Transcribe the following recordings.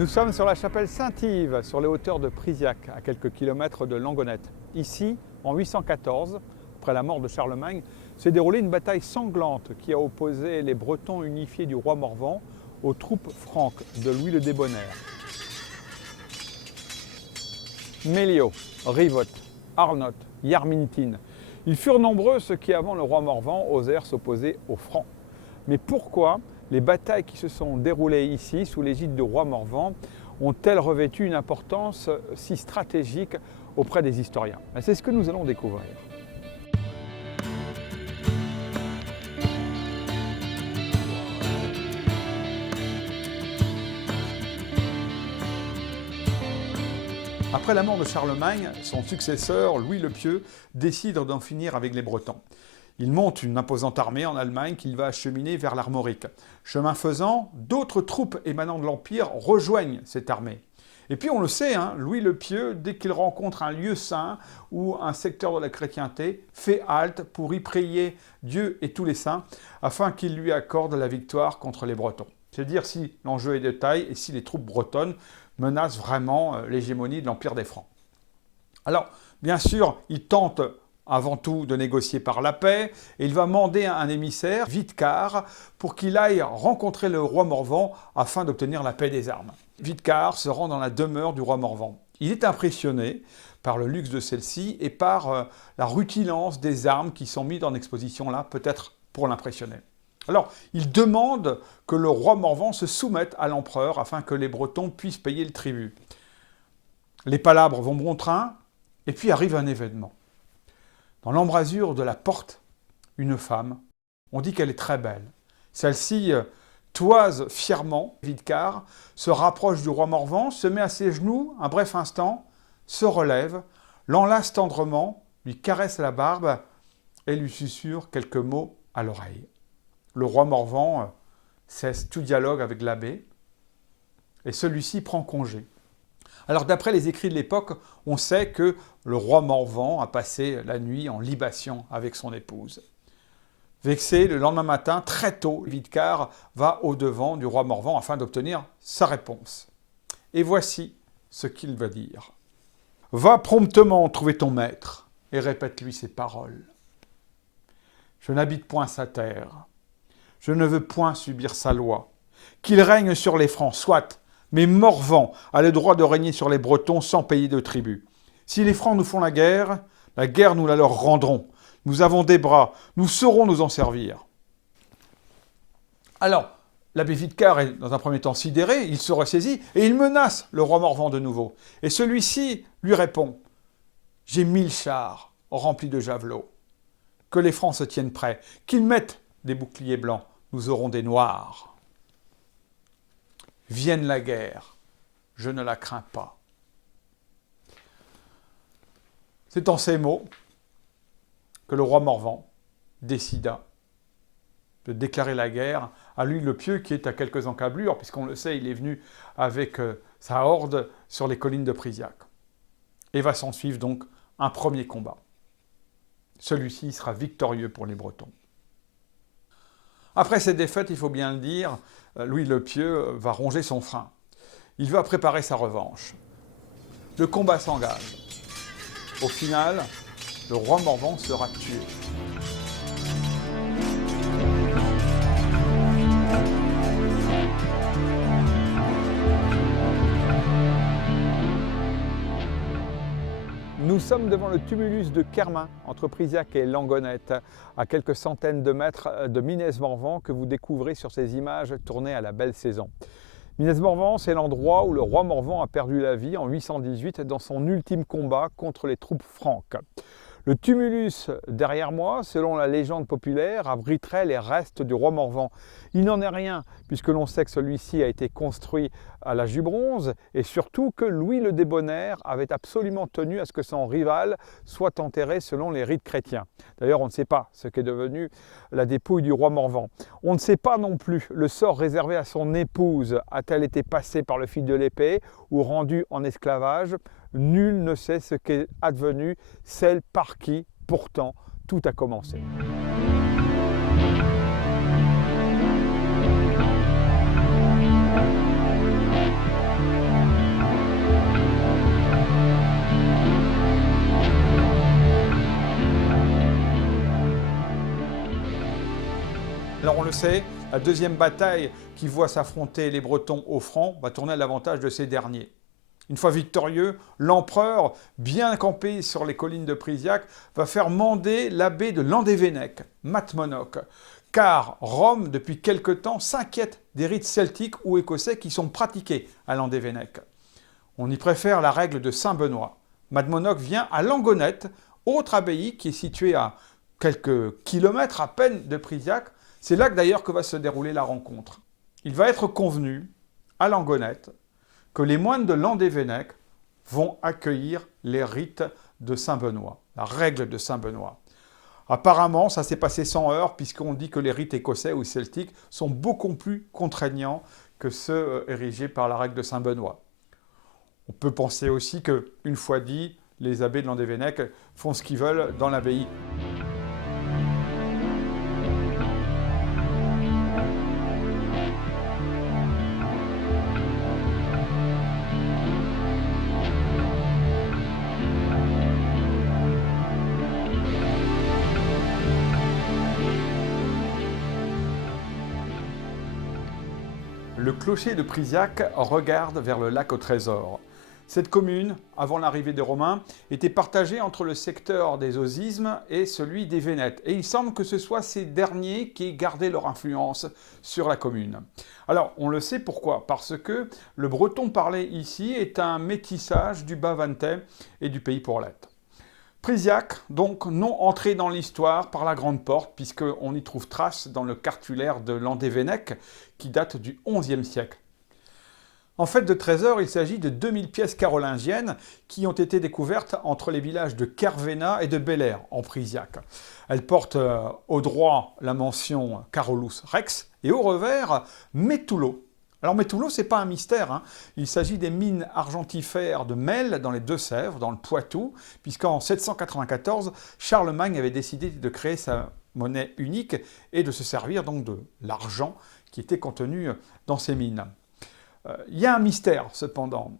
Nous sommes sur la chapelle Saint-Yves, sur les hauteurs de Priziac, à quelques kilomètres de Langonette. Ici, en 814, après la mort de Charlemagne, s'est déroulée une bataille sanglante qui a opposé les Bretons unifiés du roi Morvan aux troupes franques de Louis le Débonnaire. Méliot, Rivot, Arnott, Yarmintine, ils furent nombreux ceux qui, avant le roi Morvan, osèrent s'opposer aux Francs. Mais pourquoi les batailles qui se sont déroulées ici, sous l'égide du roi Morvan, ont-elles revêtu une importance si stratégique auprès des historiens? C'est ce que nous allons découvrir. Après la mort de Charlemagne, son successeur, Louis le Pieux, décide d'en finir avec les Bretons. Il monte une imposante armée en Allemagne qu'il va acheminer vers l'Armorique. Chemin faisant, d'autres troupes émanant de l'Empire rejoignent cette armée. Et puis on le sait, Louis le Pieux, dès qu'il rencontre un lieu saint ou un secteur de la chrétienté, fait halte pour y prier Dieu et tous les saints, afin qu'il lui accorde la victoire contre les Bretons. C'est dire si l'enjeu est de taille et si les troupes bretonnes menacent vraiment l'hégémonie de l'Empire des Francs. Alors, bien sûr, il tente avant tout de négocier par la paix, et il va mander un émissaire, Witcar, pour qu'il aille rencontrer le roi Morvan afin d'obtenir la paix des armes. Witcar se rend dans la demeure du roi Morvan. Il est impressionné par le luxe de celle-ci et par la rutilance des armes qui sont mises en exposition là, peut-être pour l'impressionner. Alors, il demande que le roi Morvan se soumette à l'empereur afin que les Bretons puissent payer le tribut. Les palabres vont bon train, et puis arrive un événement. Dans l'embrasure de la porte, une femme, on dit qu'elle est très belle. Celle-ci toise fièrement, Witcar, se rapproche du roi Morvan, se met à ses genoux un bref instant, se relève, l'enlace tendrement, lui caresse la barbe et lui susurre quelques mots à l'oreille. Le roi Morvan cesse tout dialogue avec l'abbé et celui-ci prend congé. Alors d'après les écrits de l'époque, on sait que le roi Morvan a passé la nuit en libation avec son épouse. Vexé, le lendemain matin, très tôt, Witcar va au-devant du roi Morvan afin d'obtenir sa réponse. Et voici ce qu'il va dire. « Va promptement trouver ton maître et répète-lui ces paroles. Je n'habite point sa terre. Je ne veux point subir sa loi. Qu'il règne sur les Francs, soit, mais Morvan a le droit de régner sur les Bretons sans payer de tribut. Si les Francs nous font la guerre nous la leur rendrons. Nous avons des bras, nous saurons nous en servir. » Alors, l'abbé Witcar est dans un premier temps sidéré, il se ressaisit et il menace le roi Morvan de nouveau. Et celui-ci lui répond « J'ai 1000 chars remplis de javelots. Que les Francs se tiennent prêts, qu'ils mettent des boucliers blancs, nous aurons des noirs. Vienne la guerre, je ne la crains pas. » C'est en ces mots que le roi Morvan décida de déclarer la guerre à Louis le Pieux, qui est à quelques encablures, puisqu'on le sait, il est venu avec sa horde sur les collines de Priziac. Et va s'en suivre donc un premier combat. Celui-ci sera victorieux pour les Bretons. Après cette défaite, il faut bien le dire, Louis le Pieux va ronger son frein. Il va préparer sa revanche. Le combat s'engage. Au final, le roi Morvan sera tué. Nous sommes devant le tumulus de Kermin, entre Priziac et Langonette, à quelques centaines de mètres de Minesmorvan que vous découvrez sur ces images tournées à la belle saison. Minesmorvan, c'est l'endroit où le roi Morvan a perdu la vie en 818 dans son ultime combat contre les troupes franques. Le tumulus derrière moi, selon la légende populaire, abriterait les restes du roi Morvan. Il n'en est rien, puisque l'on sait que celui-ci a été construit à l'âge du bronze, et surtout que Louis le Débonnaire avait absolument tenu à ce que son rival soit enterré selon les rites chrétiens. D'ailleurs, on ne sait pas ce qu'est devenu la dépouille du roi Morvan. On ne sait pas non plus le sort réservé à son épouse. A-t-elle été passée par le fil de l'épée ou rendue en esclavage? Nul ne sait ce qu'est advenu celle par qui, pourtant, tout a commencé. Alors on le sait, la deuxième bataille qui voit s'affronter les Bretons aux Francs va tourner à l'avantage de ces derniers. Une fois victorieux, l'empereur, bien campé sur les collines de Prisac, va faire mander l'abbé de Landévennec, Matmonoc, car Rome, depuis quelque temps, s'inquiète des rites celtiques ou écossais qui sont pratiqués à Landévennec. On y préfère la règle de Saint-Benoît. Matmonoc vient à Langonette, autre abbaye qui est située à quelques kilomètres à peine de Prisac. C'est là d'ailleurs que va se dérouler la rencontre. Il va être convenu, à Langonette, que les moines de Landévennec vont accueillir les rites de Saint-Benoît, la règle de Saint-Benoît. Apparemment, ça s'est passé sans heurts, puisqu'on dit que les rites écossais ou celtiques sont beaucoup plus contraignants que ceux érigés par la règle de Saint-Benoît. On peut penser aussi qu'une fois dit, les abbés de Landévennec font ce qu'ils veulent dans l'abbaye. Le clocher de Prisac regarde vers le lac au Trésor. Cette commune, avant l'arrivée des Romains, était partagée entre le secteur des Osismes et celui des Vénètes. Et il semble que ce soit ces derniers qui aient gardé leur influence sur la commune. Alors, on le sait pourquoi. Parce que le breton parlé ici est un métissage du Bas-Ventais et du Pays Pourlette. Prisac, donc, non entré dans l'histoire par la Grande Porte, puisqu'on y trouve trace dans le cartulaire de Landévennec, qui date du XIe siècle. En fait de trésor, il s'agit de 2000 pièces carolingiennes qui ont été découvertes entre les villages de Kervena et de Belair, en Prisac. Elles portent au droit la mention Carolus Rex et au revers Mettulo. Alors Mettulo, ce n'est pas un mystère, hein. Il s'agit des mines argentifères de Mel dans les Deux-Sèvres, dans le Poitou, puisqu'en 794, Charlemagne avait décidé de créer sa monnaie unique et de se servir donc de l'argent qui était contenu dans ces mines. Il y a un mystère cependant.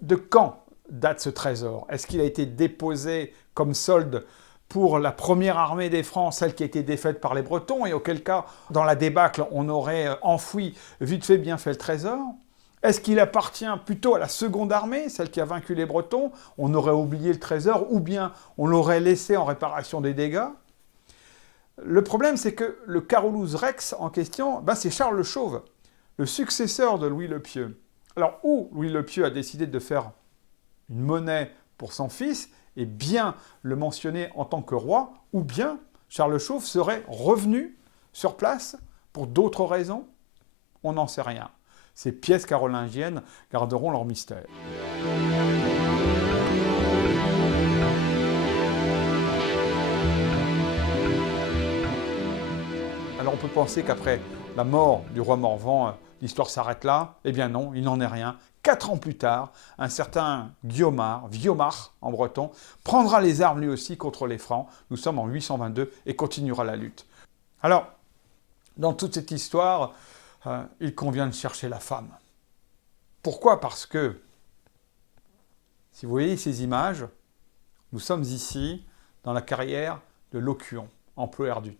De quand date ce trésor? Est-ce qu'il a été déposé comme solde pour la première armée des Francs, celle qui a été défaite par les Bretons, et auquel cas, dans la débâcle, on aurait enfoui vite fait bien fait le trésor? Est-ce qu'il appartient plutôt à la seconde armée, celle qui a vaincu les Bretons? On aurait oublié le trésor, ou bien on l'aurait laissé en réparation des dégâts? Le problème, c'est que le Carolus Rex en question, c'est Charles le Chauve, le successeur de Louis le Pieux. Alors, où Louis le Pieux a décidé de faire une monnaie pour son fils, et bien le mentionner en tant que roi, ou bien Charles le Chauve serait revenu sur place pour d'autres raisons? On n'en sait rien. Ces pièces carolingiennes garderont leur mystère. Alors on peut penser qu'après la mort du roi Morvan, l'histoire s'arrête là. Eh bien non, il n'en est rien. 4 ans plus tard, un certain Viomar en breton, prendra les armes lui aussi contre les Francs. Nous sommes en 822 et continuera la lutte. Alors, dans toute cette histoire, il convient de chercher la femme. Pourquoi? Parce que, si vous voyez ces images, nous sommes ici dans la carrière de Locuon, en Ploerdut.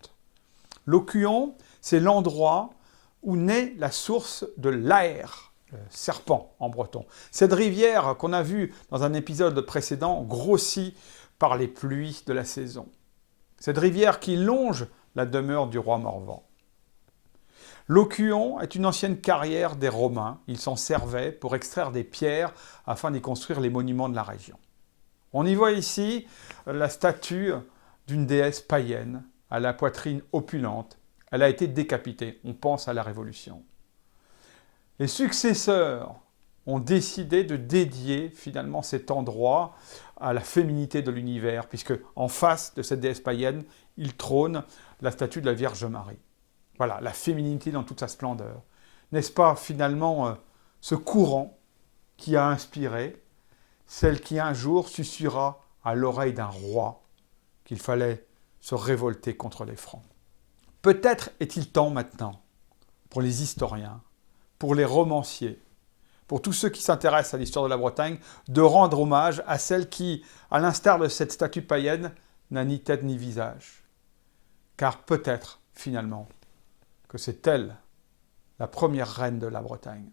Locuon, c'est l'endroit où naît la source de l'Aer, le serpent en breton. Cette rivière qu'on a vue dans un épisode précédent grossit par les pluies de la saison. Cette rivière qui longe la demeure du roi Morvan. Locuon est une ancienne carrière des Romains. Ils s'en servaient pour extraire des pierres afin d'y construire les monuments de la région. On y voit ici la statue d'une déesse païenne à la poitrine opulente. Elle a été décapitée. On pense à la Révolution. Les successeurs ont décidé de dédier finalement cet endroit à la féminité de l'univers, puisque en face de cette déesse païenne, il trône la statue de la Vierge Marie. Voilà, la féminité dans toute sa splendeur. N'est-ce pas finalement ce courant qui a inspiré celle qui un jour susurra à l'oreille d'un roi qu'il fallait se révolter contre les Francs? Peut-être est-il temps maintenant, pour les historiens, pour les romanciers, pour tous ceux qui s'intéressent à l'histoire de la Bretagne, de rendre hommage à celle qui, à l'instar de cette statue païenne, n'a ni tête ni visage. Car peut-être, finalement, que c'est elle, la première reine de la Bretagne.